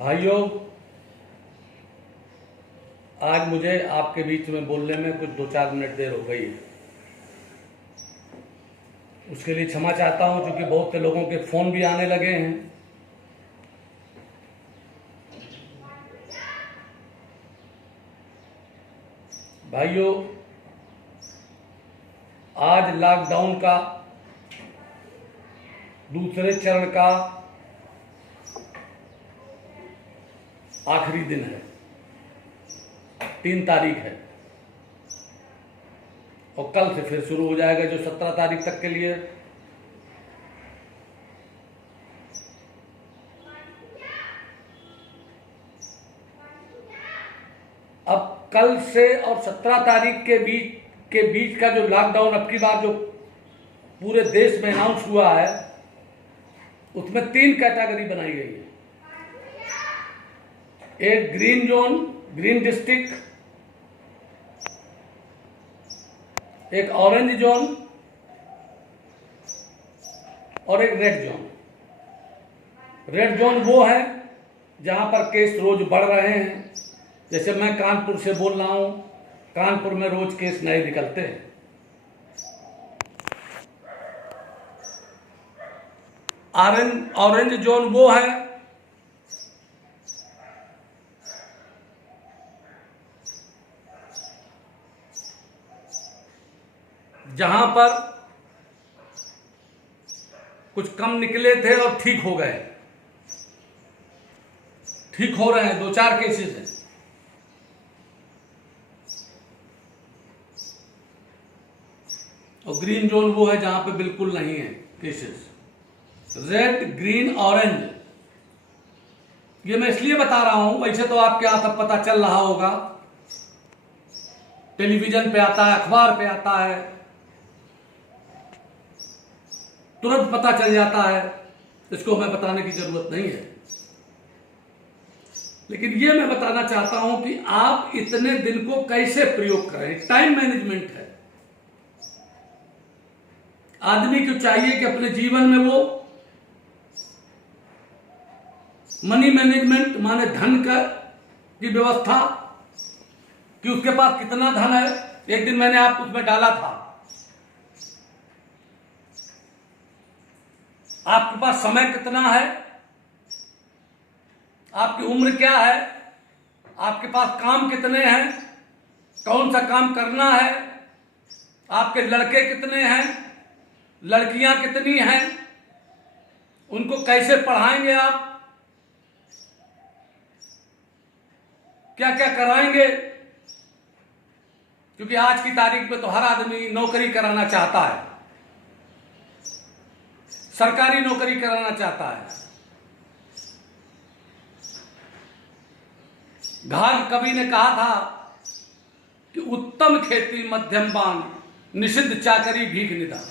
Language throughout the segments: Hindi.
भाइयों, आज मुझे आपके बीच में बोलने में कुछ 2-4 मिनट देर हो गई है। उसके लिए क्षमा चाहता हूं, क्योंकि बहुत से लोगों के फ़ोन भी आने लगे हैं। भाइयों, आज लॉकडाउन का दूसरे चरण का आखिरी दिन है, 3 तारीख है, और कल से फिर शुरू हो जाएगा जो 17 तारीख तक के लिए। अब कल से और 17 तारीख के बीच का जो लॉकडाउन अब की बार जो पूरे देश में अनाउंस हुआ है, उसमें 3 कैटेगरी बनाई गई है। एक ग्रीन जोन, ग्रीन डिस्ट्रिक्ट, एक ऑरेंज जोन और एक रेड जोन। रेड जोन वो है जहां पर केस रोज बढ़ रहे हैं। जैसे मैं कानपुर से बोल रहा हूं, कानपुर में रोज केस नए निकलते हैं। ऑरेंज जोन वो है जहां पर कुछ कम निकले थे और ठीक हो गए, ठीक हो रहे हैं, 2-4 केसेस हैं। और ग्रीन जोन वो है जहां पे बिल्कुल नहीं है केसेस। रेड, ग्रीन, ऑरेंज, ये मैं इसलिए बता रहा हूं, वैसे तो आपके यहां सब पता चल रहा होगा, टेलीविजन पे आता है, अखबार पे आता है, तुरंत पता चल जाता है, इसको मैं बताने की जरूरत नहीं है। लेकिन ये मैं बताना चाहता हूं कि आप इतने दिन को कैसे प्रयोग करें। टाइम मैनेजमेंट है। आदमी को चाहिए कि अपने जीवन में वो मनी मैनेजमेंट, माने धन की व्यवस्था, कि उसके पास कितना धन है। एक दिन मैंने आपको उसमें डाला था, आपके पास समय कितना है, आपकी उम्र क्या है, आपके पास काम कितने हैं, कौन सा काम करना है, आपके लड़के कितने हैं, लड़कियां कितनी हैं, उनको कैसे पढ़ाएंगे आप, क्या क्या कराएंगे। क्योंकि आज की तारीख में तो हर आदमी नौकरी कराना चाहता है, सरकारी नौकरी कराना चाहता है। घाघ कवि ने कहा था कि उत्तम खेती मध्यम बान, निषिद्ध चाकरी भीख निदान।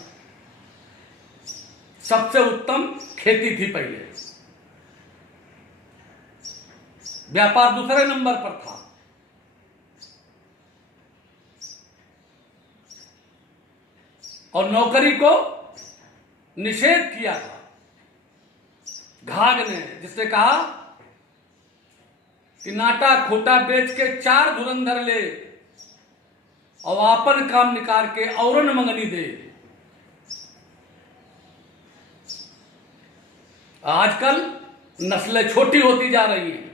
सबसे उत्तम खेती थी पहले, व्यापार दूसरे नंबर पर था। और नौकरी को निषेध किया था घाघ ने, जिसने कहा कि नाटा खोटा बेच के 4 धुरंधर ले, और आपन काम निकाल के औरन मंगनी दे। आजकल नस्लें छोटी होती जा रही हैं।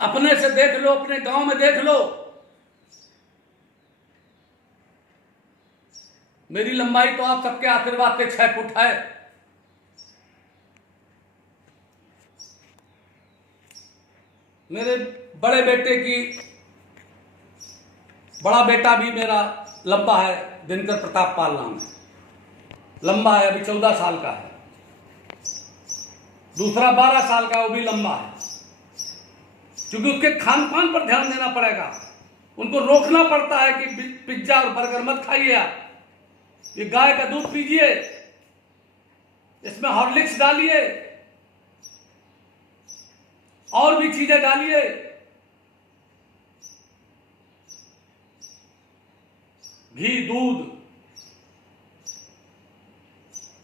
अपने से देख लो, अपने गांव में देख लो। मेरी लंबाई तो आप सबके आशीर्वाद से 6 फुट है। मेरे बड़े बेटे की, बड़ा बेटा भी मेरा लंबा है, दिनकर प्रताप पाल नाम है, लंबा है, अभी 14 साल का है। दूसरा 12 साल का, वो भी लंबा है। क्योंकि उसके खान पान पर ध्यान देना पड़ेगा। उनको रोकना पड़ता है कि पिज्जा और बर्गर मत खाइए आप, ये गाय का दूध पीजिए, इसमें हॉर्लिक्स डालिए, और भी चीजें डालिए। घी, दूध,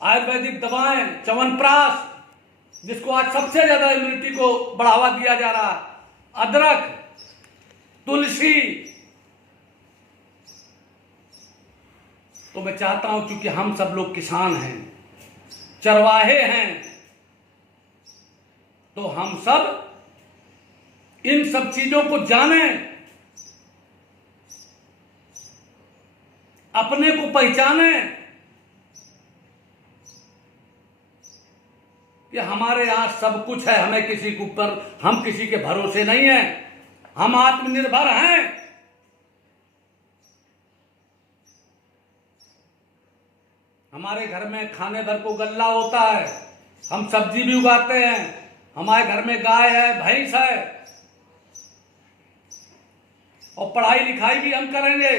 आयुर्वेदिक दवाएं, च्यवनप्राश, जिसको आज सबसे ज्यादा इम्यूनिटी को बढ़ावा दिया जा रहा है, अदरक, तुलसी। तो मैं चाहता हूं, क्योंकि हम सब लोग किसान हैं, चरवाहे हैं, तो हम सब इन सब चीजों को जानें, अपने को पहचानें कि हमारे यहां सब कुछ है, हमें किसी के ऊपर, हम किसी के भरोसे नहीं हैं, हम आत्मनिर्भर हैं। हमारे घर में खाने भर को गल्ला होता है, हम सब्जी भी उगाते हैं, हमारे घर में गाय है, भैंस है, और पढ़ाई लिखाई भी हम करेंगे।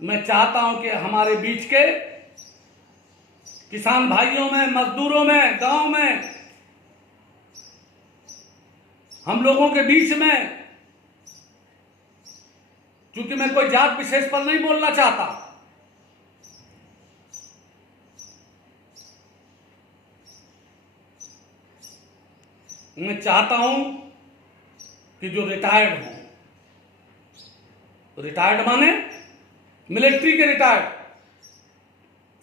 मैं चाहता हूं कि हमारे बीच के किसान भाइयों में, मजदूरों में, गांव में, हम लोगों के बीच में, क्योंकि मैं कोई जात विशेष पर नहीं बोलना चाहता, मैं चाहता हूं कि जो रिटायर्ड हों, रिटायर्ड माने मिलिट्री के रिटायर्ड।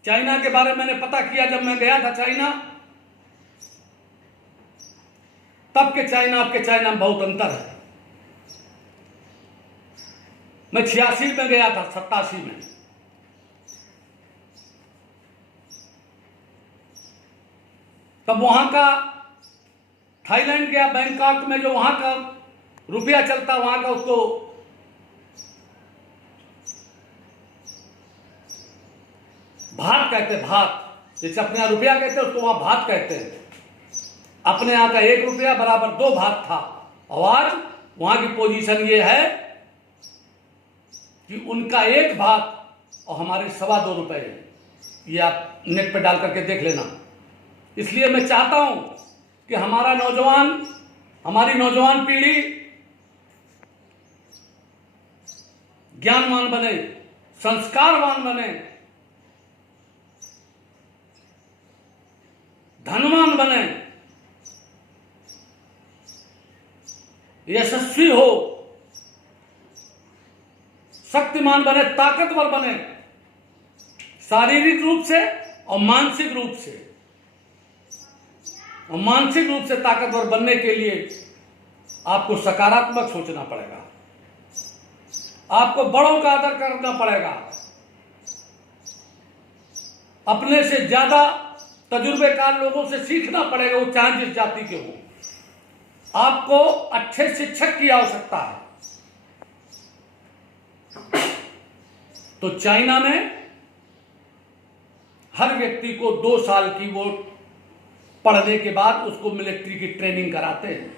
चाइना के बारे में मैंने पता किया, जब मैं गया था चाइना, तब के चाइना अब के चाइना में बहुत अंतर है। मैं 86 में गया था, 87 में। तब वहां का, थाईलैंड गया, बैंकॉक में जो वहां का रुपया चलता, वहां का उसको भात कहते, भात। जैसे अपने यहां रुपया कहते हैं, उसको वहां भात कहते हैं। अपने यहां का 1 रुपया बराबर 2 भात था। और आज वहां की पोजीशन ये है कि उनका 1 भात और हमारे 2.25 रुपए। ये आप नेट पे डाल करके देख लेना। इसलिए मैं चाहता हूं कि हमारा नौजवान, हमारी नौजवान पीढ़ी ज्ञानवान बने, संस्कारवान बने, धनवान बने, यशस्वी हो, शक्तिमान बने, ताकतवर बने, शारीरिक रूप से और मानसिक रूप से। और मानसिक रूप से ताकतवर बनने के लिए आपको सकारात्मक सोचना पड़ेगा, आपको बड़ों का आदर करना पड़ेगा, अपने से ज्यादा तजुर्बेकार लोगों से सीखना पड़ेगा, वो चाहे जिस जाति के हो। आपको अच्छे शिक्षक की आवश्यकता है। तो चाइना में हर व्यक्ति को 2 साल की वो पढ़ने के बाद उसको मिलिट्री की ट्रेनिंग कराते हैं।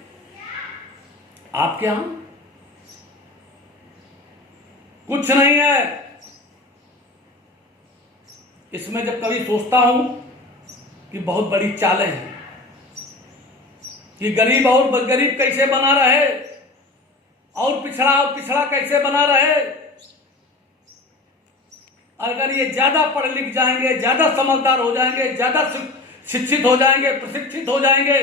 आपके यहां कुछ नहीं है। इसमें जब कभी सोचता हूं कि बहुत बड़ी चालें हैं कि गरीब और गरीब कैसे बना रहे, और पिछड़ा कैसे बना रहे। अगर ये ज्यादा पढ़ लिख जाएंगे, ज्यादा समझदार हो जाएंगे, ज्यादा शिक्षित हो जाएंगे, प्रशिक्षित हो जाएंगे,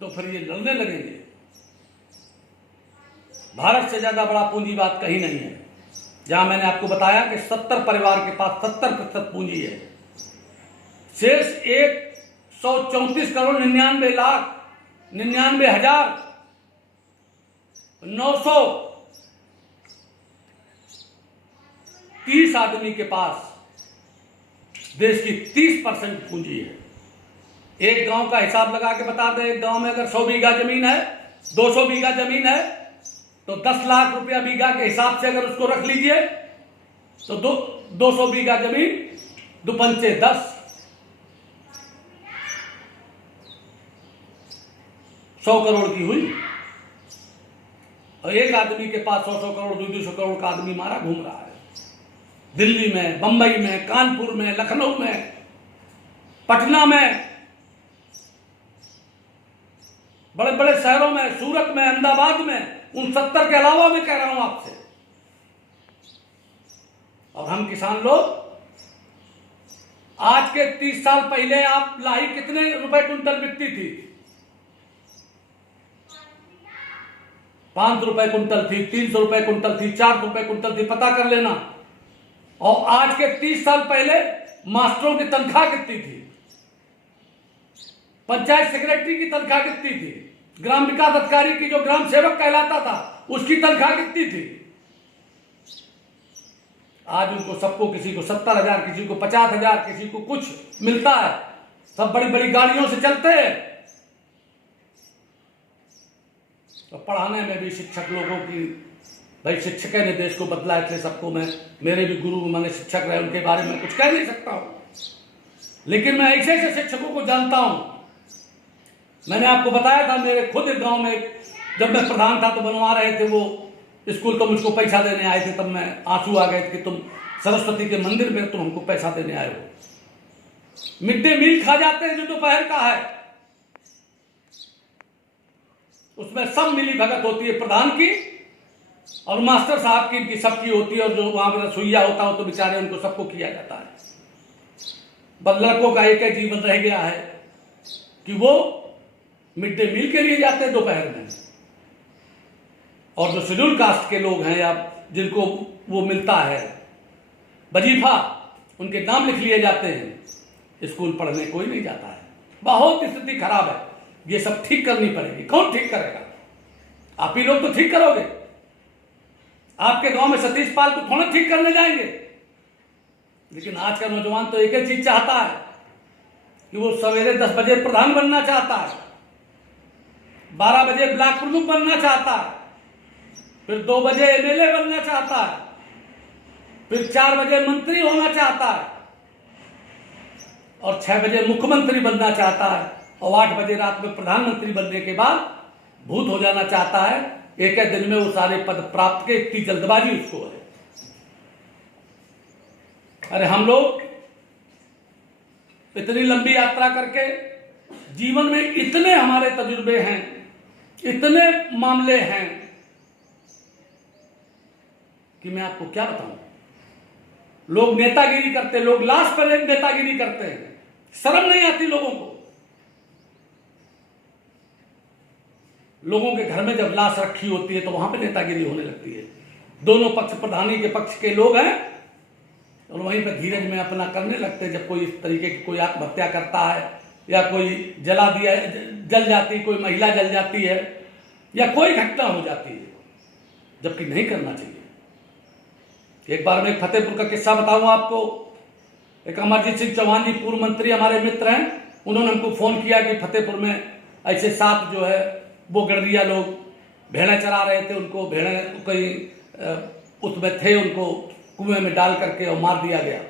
तो फिर ये लड़ने लगेंगे। भारत से ज्यादा बड़ा पूंजीवाद कहीं नहीं है। जहां मैंने आपको बताया कि 70 परिवार के पास 70% पूंजी है, शेष 134 करोड़ 99 लाख 99,930 आदमी के पास देश की 30% पूंजी है। एक गांव का हिसाब लगा के बता दें, एक गांव में अगर 100 बीघा जमीन है, 200 बीघा जमीन है, तो 10 लाख रुपया बीघा के हिसाब से अगर उसको रख लीजिए, तो 200 बीघा जमीन 2 पंचे 10, 100 करोड़ की हुई। और एक आदमी के पास 100 करोड़ 200 करोड़ का आदमी मारा घूम रहा है दिल्ली में, बंबई में, कानपुर में, लखनऊ में, पटना में, बड़े बड़े शहरों में, सूरत में, अहमदाबाद में। उन 70 के अलावा मैं कह रहा हूं आपसे। और हम किसान लोग आज के 30 साल पहले आप लाही कितने रुपए कुंटल बिकती थी? 5 रुपए कुंटल थी, 300 रुपए कुंटल थी, 4 रुपए कुंटल थी, पता कर लेना। और आज के 30 साल पहले मास्टरों की तनख्वाह कितनी थी? पंचायत सेक्रेटरी की तनख्वाह कितनी थी? ग्राम विकास अधिकारी की जो ग्राम सेवक कहलाता था उसकी तनख्वाह कितनी थी? आज उनको सबको, किसी को 70,000, किसी को 50,000, किसी को कुछ मिलता है। सब बड़ी बड़ी गाड़ियों से चलते हैं। तो पढ़ाने में भी शिक्षक लोगों की, भाई शिक्षक ने देश को बदला, इसलिए सबको मैं, मेरे भी गुरु मैंने शिक्षक रहे, उनके बारे में कुछ कह नहीं सकता हूं। लेकिन मैं ऐसे ऐसे शिक्षकों को जानता हूं। मैंने आपको बताया था, मेरे खुद एक गांव में जब मैं प्रधान था तो बनवा रहे थे वो स्कूल, तो मुझको पैसा देने आए थे। तब मैं आंसू आ गए कि तुम सरस्वती के मंदिर में तुम हमको पैसा देने आए हो। मिड डे मील खा जाते हैं जो दोपहर का है, उसमें सब मिली भगत होती है, प्रधान की और मास्टर साहब की, इनकी सबकी होती है। और जो वहां पर रसोईया होता हो तो बेचारे उनको सबको किया जाता है। बस लड़कों का एक जीवन रह गया है कि वो मिड डे मील के लिए जाते हैं दोपहर में। और जो शेड्यूल कास्ट के लोग हैं या जिनको वो मिलता है वजीफा, उनके नाम लिख लिए जाते हैं, स्कूल पढ़ने कोई नहीं जाता है। बहुत स्थिति खराब है, ये सब ठीक करनी पड़ेगी। कौन ठीक करेगा? आप ही लोग तो ठीक करोगे। आपके गांव में सतीश पाल को थोड़ा ठीक करने जाएंगे। लेकिन आज का नौजवान तो एक ही चीज चाहता है कि वो सवेरे 10 बजे प्रधान बनना चाहता है, 12 बजे ब्लॉक प्रमुख बनना चाहता है, फिर 2 बजे एमएलए बनना चाहता है, फिर 4 बजे मंत्री होना चाहता है और 6 बजे मुख्यमंत्री बनना चाहता है और 8 बजे रात में प्रधानमंत्री बनने के बाद भूत हो जाना चाहता है। एक दिन में वो सारे पद प्राप्त के, इतनी जल्दबाजी उसको है। अरे हम लोग इतनी लंबी यात्रा करके जीवन में इतने हमारे तजुर्बे हैं, इतने मामले हैं कि मैं आपको क्या बताऊं। लोग नेतागिरी करते, लोग लाश पर नेतागिरी करते हैं, शर्म नहीं आती लोगों को। लोगों के घर में जब लाश रखी होती है तो वहां पे नेतागिरी होने लगती है। दोनों पक्ष, प्रधानी के पक्ष के लोग हैं और वहीं पर धीरज में अपना करने लगते हैं। जब कोई इस तरीके की कोई आत्महत्या करता है या कोई जल जाती, कोई महिला जल जाती है या कोई घटना हो जाती है, जबकि नहीं करना चाहिए। एक बार मैं फतेहपुर का किस्सा बताऊंगा आपको। एक अमरजीत सिंह चौहान जी, पूर्व मंत्री, हमारे मित्र हैं, उन्होंने हमको फोन किया कि फतेहपुर में ऐसे 7 जो है वो गडरिया लोग भेड़ें चरा रहे थे, उनको भेड़ें कहीं उसमें थे, उनको कुएं में डाल करके और मार दिया गया।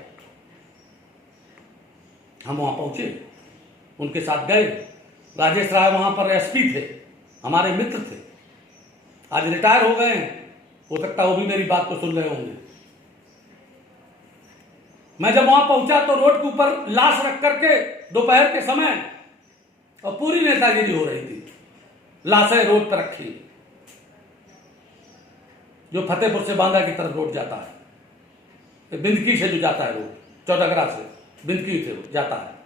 हम वहां पहुंचे, उनके साथ गए। राजेश राय वहां पर एसपी थे, हमारे मित्र थे, आज रिटायर हो गए हैं। हो सकता है वो भी मेरी बात को सुन रहे होंगे। मैं जब वहां पहुंचा तो रोड के ऊपर लाश रख करके दोपहर के समय और पूरी नेतागिरी हो रही थी। लाशें रोड पर रखी, जो फतेहपुर से बांदा की तरफ रोड जाता है, बिंदकी से जो जाता है रोड, चौडगरा से बिंदकी से जाता है।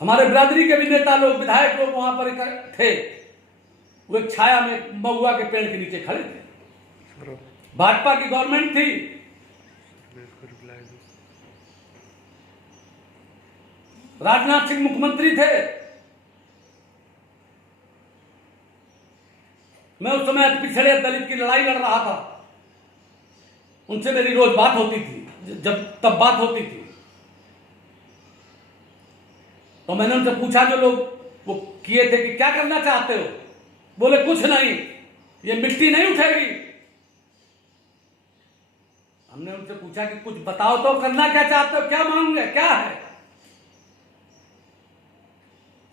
हमारे बिरादरी के भी नेता लोग, विधायक लोग वहां पर थे। वो एक छाया में महुआ के पेड़ के नीचे खड़े थे। भाजपा की गवर्नमेंट थी, राजनाथ सिंह मुख्यमंत्री थे। मैं उस समय पिछड़े दलित की लड़ाई लड़ रहा था। उनसे मेरी रोज बात होती थी, जब तब बात होती थी। तो मैंने उनसे पूछा, जो लोग वो किए थे, कि क्या करना चाहते हो? बोले कुछ नहीं, ये मिट्टी नहीं उठेगी। हमने उनसे पूछा कि कुछ बताओ तो, करना क्या चाहते हो, क्या मांगे, क्या है?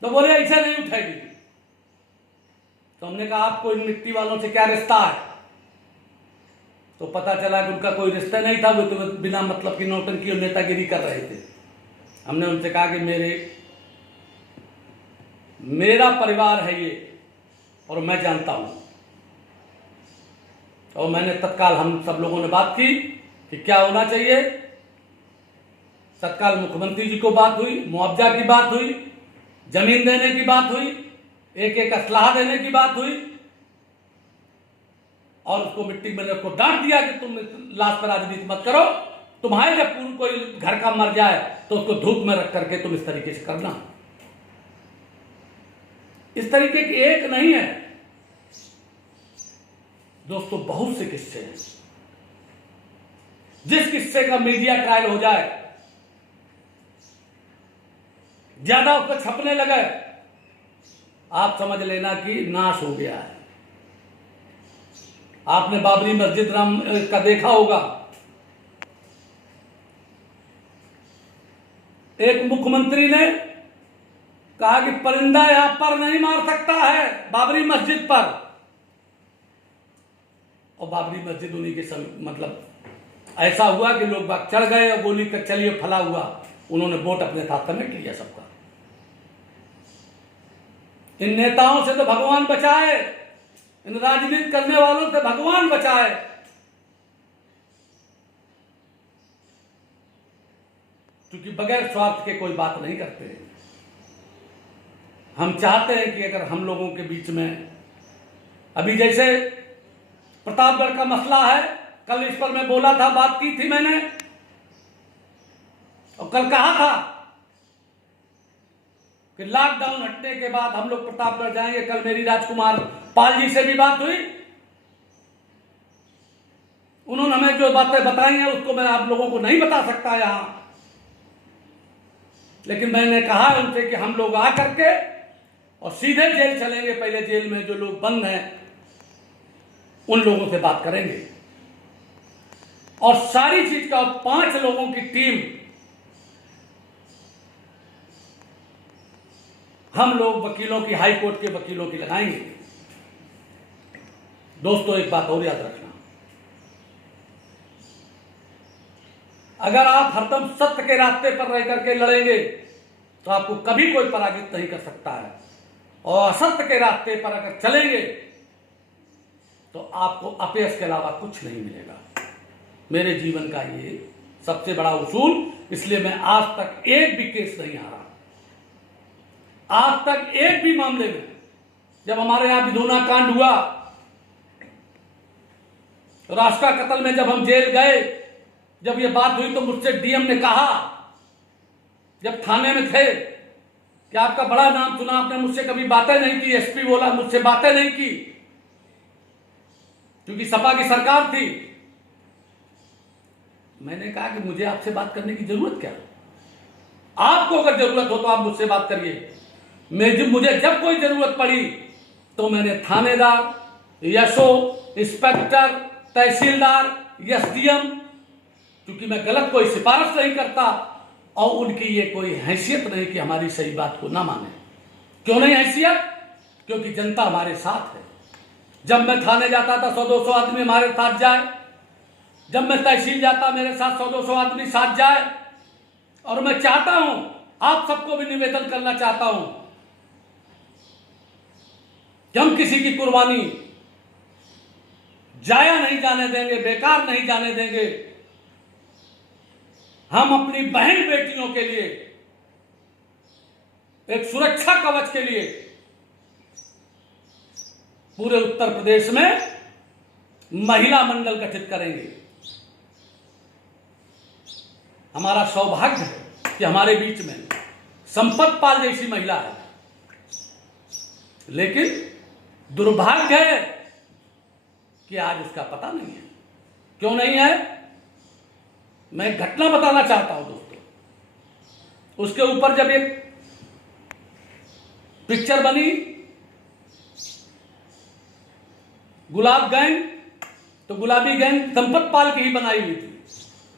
तो बोले ऐसे नहीं उठेगी। तो हमने कहा आपको इन मिट्टी वालों से क्या रिश्ता है? तो पता चला कि उनका कोई रिश्ता नहीं था, वो तो बिना मतलब की नौटंकी और नेतागिरी कर रहे थे। हमने उनसे कहा कि मेरा परिवार है ये, और मैं जानता हूं और मैंने तत्काल हम सब लोगों ने बात की कि क्या होना चाहिए। तत्काल मुख्यमंत्री जी को बात हुई, मुआवजा की बात हुई, जमीन देने की बात हुई, एक एक असलाह देने की बात हुई, और उसको मिट्टी में को डांट दिया कि तुम लाश पर राजनीति मत करो। तुम्हारे जब कोई घर का मर जाए तो उसको धूप में रख करके तुम इस तरीके से करना। इस तरीके की एक नहीं है दोस्तों, बहुत से किस्से हैं। जिस किस्से का मीडिया ट्रायल हो जाए, ज्यादा उस पर छपने लगे, आप समझ लेना कि नाश हो गया है। आपने बाबरी मस्जिद राम का देखा होगा, एक मुख्यमंत्री ने कहा कि परिंदा यहां पर नहीं मार सकता है बाबरी मस्जिद पर, और बाबरी मस्जिद उन्हीं के मतलब ऐसा हुआ कि लोग बाग चढ़ गए और गोली का चलिए फला हुआ, उन्होंने वोट अपने हाथ में लिया सबका। इन नेताओं से तो भगवान बचाए, इन राजनीति करने वालों से भगवान बचाए। क्योंकि बगैर स्वार्थ के कोई बात नहीं करते। हम चाहते हैं कि अगर हम लोगों के बीच में अभी जैसे प्रतापगढ़ का मसला है, कल इस पर मैं बोला था, बात की थी मैंने, और कल कहा था कि लॉकडाउन हटने के बाद हम लोग प्रतापगढ़ जाएंगे। कल मेरी राजकुमार पाल जी से भी बात हुई, उन्होंने हमें जो बातें बताई हैं उसको मैं आप लोगों को नहीं बता सकता यहां, लेकिन मैंने कहा उनसे कि हम लोग आ करके और सीधे जेल चलेंगे। पहले जेल में जो लोग बंद हैं उन लोगों से बात करेंगे, और सारी चीज का 5 लोगों की टीम हम लोग वकीलों की, हाई कोर्ट के वकीलों की लगाएंगे। दोस्तों एक बात और याद रखना, अगर आप हरदम सत्य के रास्ते पर रह करके लड़ेंगे तो आपको कभी कोई पराजित नहीं कर सकता है, और असत्य के रास्ते पर अगर चलेंगे तो आपको अपयश के अलावा कुछ नहीं मिलेगा। मेरे जीवन का ये सबसे बड़ा उसूल, इसलिए मैं आज तक एक भी केस नहीं हारा। आज तक एक भी मामले में, जब हमारे यहां विधोना कांड हुआ, राष्ट्र कत्ल में जब हम जेल गए, जब ये बात हुई तो मुझसे डीएम ने कहा, जब थाने में थे, कि आपका बड़ा नाम सुना, आपने मुझसे कभी बातें नहीं की। एसपी बोला मुझसे बातें नहीं की, क्योंकि सपा की सरकार थी। मैंने कहा कि मुझे आपसे बात करने की जरूरत क्या, आपको अगर जरूरत हो तो आप मुझसे बात करिए। मुझे जब कोई जरूरत पड़ी तो मैंने थानेदार, एसओ, इंस्पेक्टर, तहसीलदार, एसडीएम, क्योंकि मैं गलत कोई सिफारिश नहीं करता, और उनकी ये कोई हैसियत नहीं कि हमारी सही बात को ना माने। क्यों नहीं हैसियत? क्योंकि जनता हमारे साथ है। जब मैं थाने जाता था 100-200 आदमी हमारे साथ जाए, जब मैं तहसील जाता मेरे साथ 100-200 आदमी साथ जाए। और मैं चाहता हूं, आप सबको भी निवेदन करना चाहता हूं कि हम किसी की कुर्बानी जाया नहीं जाने देंगे, बेकार नहीं जाने देंगे। हम अपनी बहन बेटियों के लिए एक सुरक्षा कवच के लिए पूरे उत्तर प्रदेश में महिला मंडल गठित करेंगे। हमारा सौभाग्य है कि हमारे बीच में संपत पाल जैसी महिला है, लेकिन दुर्भाग्य है कि आज उसका पता नहीं है। क्यों नहीं है? मैं घटना बताना चाहता हूं दोस्तों। उसके ऊपर जब एक पिक्चर बनी गुलाब गैंग, तो गुलाबी गैंग संपत पाल की ही बनाई हुई थी,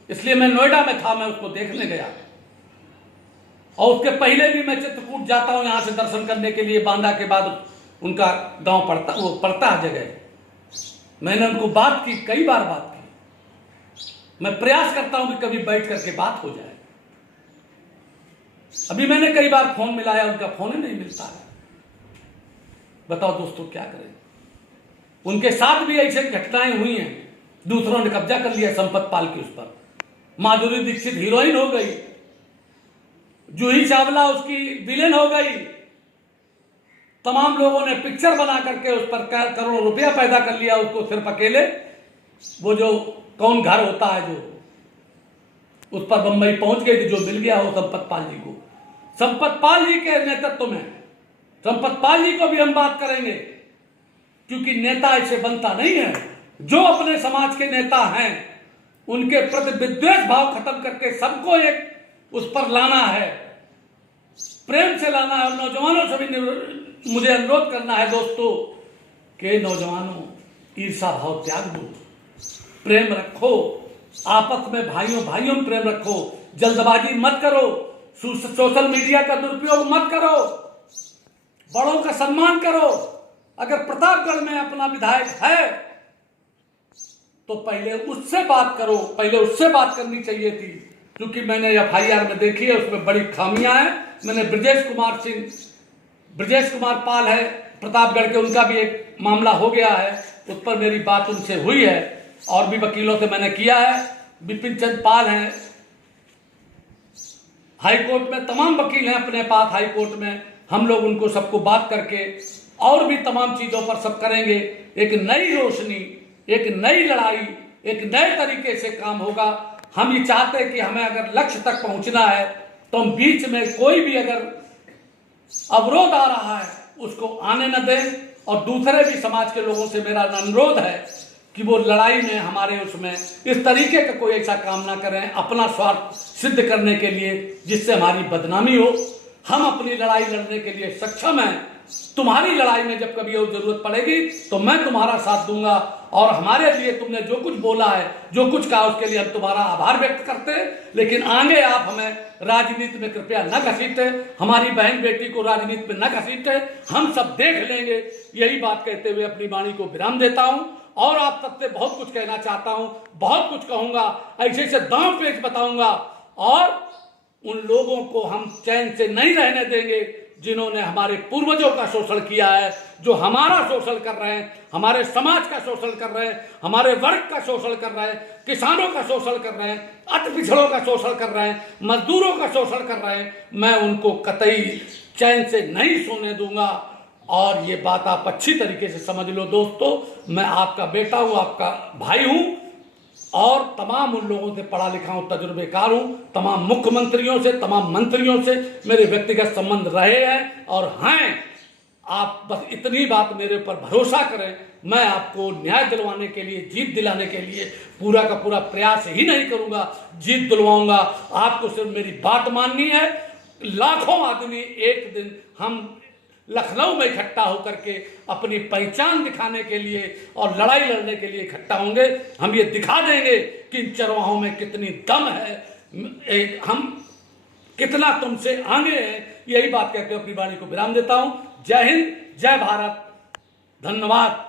इसलिए मैं नोएडा में था, मैं उसको देखने गया। और उसके पहले भी मैं चित्रकूट जाता हूं यहां से दर्शन करने के लिए। बांदा के बाद उनका गांव पड़ता, वो पड़ता है जगह। मैंने उनको बात की, कई बार बात की। मैं प्रयास करता हूं कि कभी बैठ करके बात हो जाए। अभी मैंने कई बार फोन मिलाया, उनका फोन ही नहीं मिलता है। बताओ दोस्तों क्या करें? उनके साथ भी ऐसी घटनाएं हुई हैं, दूसरों ने कब्जा कर लिया संपत पाल की उस पर। माधुरी दीक्षित हीरोइन हो गई, जूही चावला उसकी विलेन हो गई, तमाम लोगों ने पिक्चर बना करके उस पर करोड़ों रुपया पैदा कर लिया, उसको सिर्फ अकेले वो जो कौन घर होता है जो उस पर बंबई पहुंच गई थी, जो मिल गया हो संपत पाल जी को। संपत पाल जी के नेतृत्व में संपत पाल जी को भी हम बात करेंगे, क्योंकि नेता ऐसे बनता नहीं है। जो अपने समाज के नेता हैं उनके प्रति विद्वेष भाव खत्म करके सबको एक उस पर लाना है, प्रेम से लाना है। और नौजवानों से भी मुझे अनुरोध करना है दोस्तों कि नौजवानों, ईर्षा भाव त्याग दो, प्रेम रखो आपस में, भाइयों भाइयों में प्रेम रखो, जल्दबाजी मत करो, सोशल मीडिया का दुरुपयोग मत करो, बड़ों का सम्मान करो। अगर प्रतापगढ़ में अपना विधायक है तो पहले उससे बात करो, पहले उससे बात करनी चाहिए थी, क्योंकि मैंने FIR में देखी है, उसमें बड़ी खामियां हैं। मैंने ब्रजेश कुमार पाल है प्रतापगढ़ के, उनका भी एक मामला हो गया है, उस पर मेरी बात उनसे हुई है और भी वकीलों से मैंने किया है। विपिन चंद पाल हैं हाईकोर्ट में, तमाम वकील हैं अपने पास हाईकोर्ट में, हम लोग उनको सबको बात करके और भी तमाम चीजों पर सब करेंगे। एक नई रोशनी, एक नई लड़ाई, एक नए तरीके से काम होगा। हम ये चाहते हैं कि हमें अगर लक्ष्य तक पहुंचना है तो हम बीच में कोई भी अगर अवरोध आ रहा है उसको आने न दें। और दूसरे भी समाज के लोगों से मेरा अनुरोध है कि वो लड़ाई में हमारे उसमें इस तरीके का कोई ऐसा काम ना करें अपना स्वार्थ सिद्ध करने के लिए जिससे हमारी बदनामी हो। हम अपनी लड़ाई लड़ने के लिए सक्षम हैं। तुम्हारी लड़ाई में जब कभी और जरूरत पड़ेगी तो मैं तुम्हारा साथ दूंगा। और हमारे लिए तुमने जो कुछ बोला है, जो कुछ कहा, उसके लिए हम तुम्हारा आभार व्यक्त करते हैं। लेकिन आगे आप हमें राजनीति में कृपया न घसीटें, हमारी बहन बेटी को राजनीति में न घसीटें, हम सब देख लेंगे। यही बात कहते हुए अपनी वाणी को विराम देता हूं और आप सबसे बहुत कुछ कहना चाहता हूं, बहुत कुछ कहूंगा, ऐसे ऐसे दांव पेच बताऊंगा और उन लोगों को हम चैन से नहीं रहने देंगे जिन्होंने हमारे पूर्वजों का शोषण किया है, जो हमारा शोषण कर रहे हैं, हमारे समाज का शोषण कर रहे हैं, हमारे वर्ग का शोषण कर रहे हैं, किसानों का शोषण कर रहे हैं, अति पिछड़ों का शोषण कर रहे हैं, मजदूरों का शोषण कर रहे हैं। मैं उनको कतई चैन से नहीं सोने दूंगा। और ये बात आप अच्छी तरीके से समझ लो दोस्तों, मैं आपका बेटा हूं, आपका भाई हूं और तमाम उन लोगों से पढ़ा लिखा हूं, तजुर्बेकार हूं। तमाम मुख्यमंत्रियों से, तमाम मंत्रियों से मेरे व्यक्तिगत संबंध रहे हैं और हैं। आप बस इतनी बात मेरे ऊपर भरोसा करें, मैं आपको न्याय दिलवाने के लिए, जीत दिलाने के लिए पूरा का पूरा प्रयास ही नहीं करूंगा, जीत दिलवाऊंगा। आपको सिर्फ मेरी बात माननी है। लाखों आदमी एक दिन हम लखनऊ में इकट्ठा होकर के अपनी पहचान दिखाने के लिए और लड़ाई लड़ने के लिए इकट्ठा होंगे। हम ये दिखा देंगे कि इन चरवाहों में कितनी दम है, हम कितना तुमसे आगे हैं। यही बात कहते हुए अपनी वाणी को विराम देता हूं। जय हिंद, जय भारत, धन्यवाद।